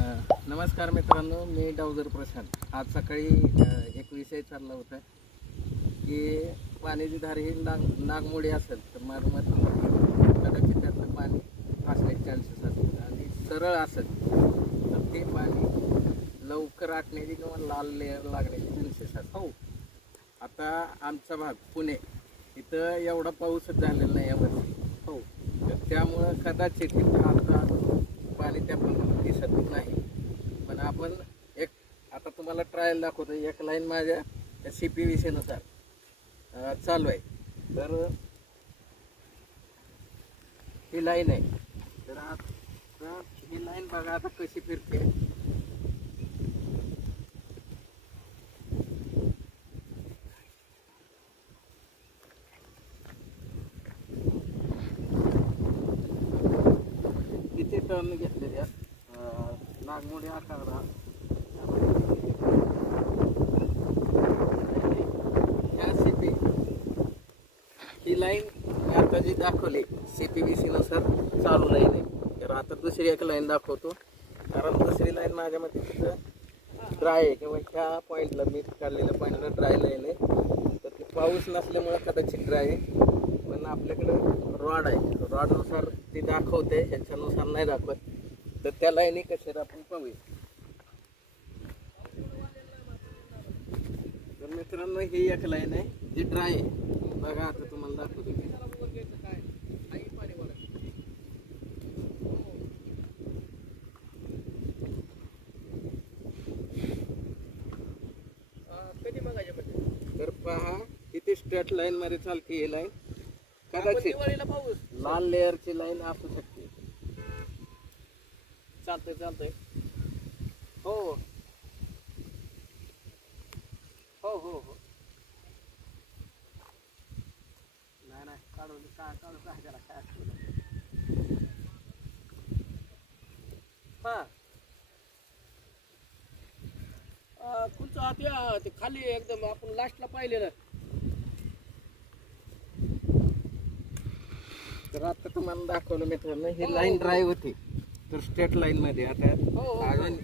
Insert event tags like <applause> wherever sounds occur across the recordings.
नमस्कार मित्रांनो मी डावजर प्रशांत. आज सकाळी एक विषय चालला होता की पाण्याची धार ही नाग नागमोडी असेल तर माझं मत कदाचित त्यातलं पाणी असण्याचे चान्सेस असतील. आणि सरळ असेल तर ते पाणी लवकर आटण्याची किंवा लाल लेअर लागण्याचे चान्सेस असतात. हो. आता आमचा भाग पुणे इथं एवढा पाऊसच झालेला नाही यावर्षी. हो. तर त्यामुळं कदाचित इथं आता आणि त्याप्रमाणे दिसत नाही. पण आपण एक आता तुम्हाला ट्रायल दाखवतो एक लाईन माझ्या सी पी व्ही सीनुसार चालू आहे. तर ही लाईन आहे. तर आता ही लाईन बघा आता कशी फिरते. किती टर्न घेतले त्यात नागमोडी अकरा ही लाईन आता जी दाखवली सी पी बी सीनुसार चालू लाईन आहे. तर आता दुसरी एक लाईन दाखवतो. कारण दुसरी लाईन माझ्या मते तिथं ड्राय आहे. किंवा ह्या पॉईंटला मी काढलेल्या पॉईंटला ड्राय लाईन आहे. तर ती पाऊस नसल्यामुळं कदाचित ड्राय आहे. आपल्याकडं रॉड आहे. रॉडनुसार ती दाखवते ह्याच्यानुसार नाही दाखवत. तर त्या लाईनी कशा आपण पाहूया. तर मित्रांनो ही एक लाईन आहे जी ड्राय आहे. बघा आता तुम्हाला दाखवतो कधी बघायच्या तर पहा किती स्ट्रेट लाईन मध्ये चालते ही लाईन. कदाचित. लाल लेअरची लाईन असू शकते. चालतंय चालतंय. हो हो. हो हो नाही नाही. काढून का काढून काय त्याला काय. हा. तुमचं हा ते खाली एकदम आपण लास्टला पाहिलेलं. तर आता तुम्हाला दाखवलं मित्रांनो ही लाईन ड्राय होती. तर स्ट्रेट लाईन मध्ये आता हो, हो. अजून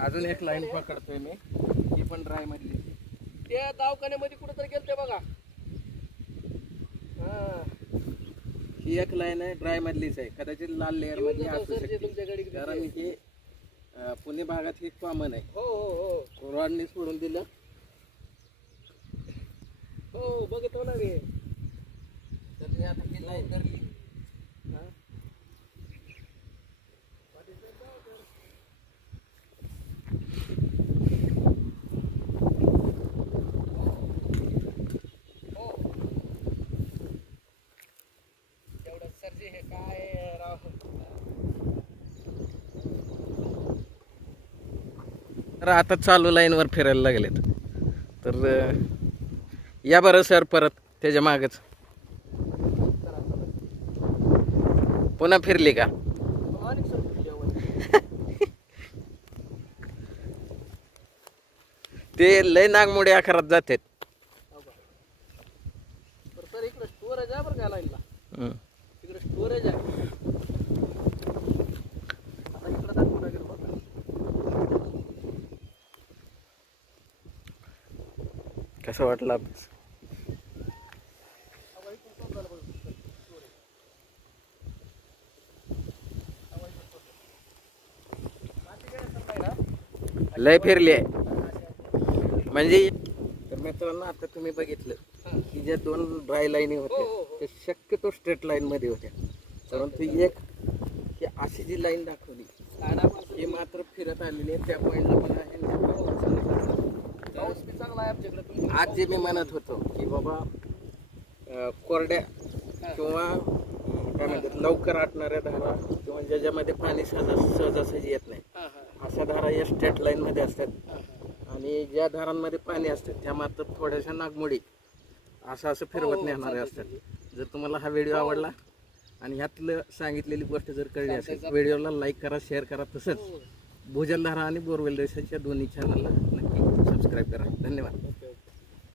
अजून एक लाईन पकडतोय मी. ही पण ड्राय मधली. त्या दवाखान्यामध्ये कुठं तरी गेलते बघा. हा. ही एक लाईन आहे ड्राय मधलीच आहे. कदाचित लाल लेअरमध्ये असू शकते. कारण हे पुणे भागात हे कॉमन आहे. हो हो हो. रॉडने सोडून दिलं. हो बघतो ना मी. तर मी आता लाईन धरली हे काय तर आता चालू लाईनवर फिरायला लागलेत. तर या बरं सर परत त्याच्या मागंच. पुन्हा फिरली का? सर <laughs> ते लय नागमोडे आकारात जातात. कसं वाटलं बरं सर इकडे स्टोरेज आहे बरं का लाईनला हम्म. इकडे स्टोरेज आहे आता इकडे दाखवून लागेल बघा कसं वाटलं अभ्यास हवा इकडून सोड झालं बघा स्टोरेज हवा इकडून सोड. माती काय असेल पाहिलं? लय फिरली आहे. म्हणजे तर मित्रांनो आता तुम्ही बघितलं हा. की ज्या दोन ड्राय लाईनी हो, हो, होत्या हो. त्या शक्यतो स्ट्रेट लाईन मध्ये होत्या. परंतु एक की अशी जी लाईन दाखवली ही मात्र फिरत आलेली आहे. त्या पॉईंटला पण आहे आज जे मी म्हणत होतो की बाबा कोरड्या किंवा काय म्हणतात लवकर आटणाऱ्या धारा किंवा ज्याच्यामध्ये पाणी सहजा सहजासहजी येत नाही. हा, हा, अशा धारा या स्ट्रेट लाईन मध्ये असतात हा, हा. आणि ज्या धारांमध्ये पाणी असतं त्या मात्र थोड्याशा नागमोडी असं असं फिरवत हो, नेणारे असतात जर तुम्हाला हा व्हिडिओ आवडला आणि ह्यातलं सांगितलेली गोष्ट जर कळली असेल. व्हिडिओला लाईक करा शेअर करा तसंच हो. भोजनधारा आणि बोरवेल रेषाच्या दोन्ही चॅनलला नक्की सबस्क्राईब करा धन्यवाद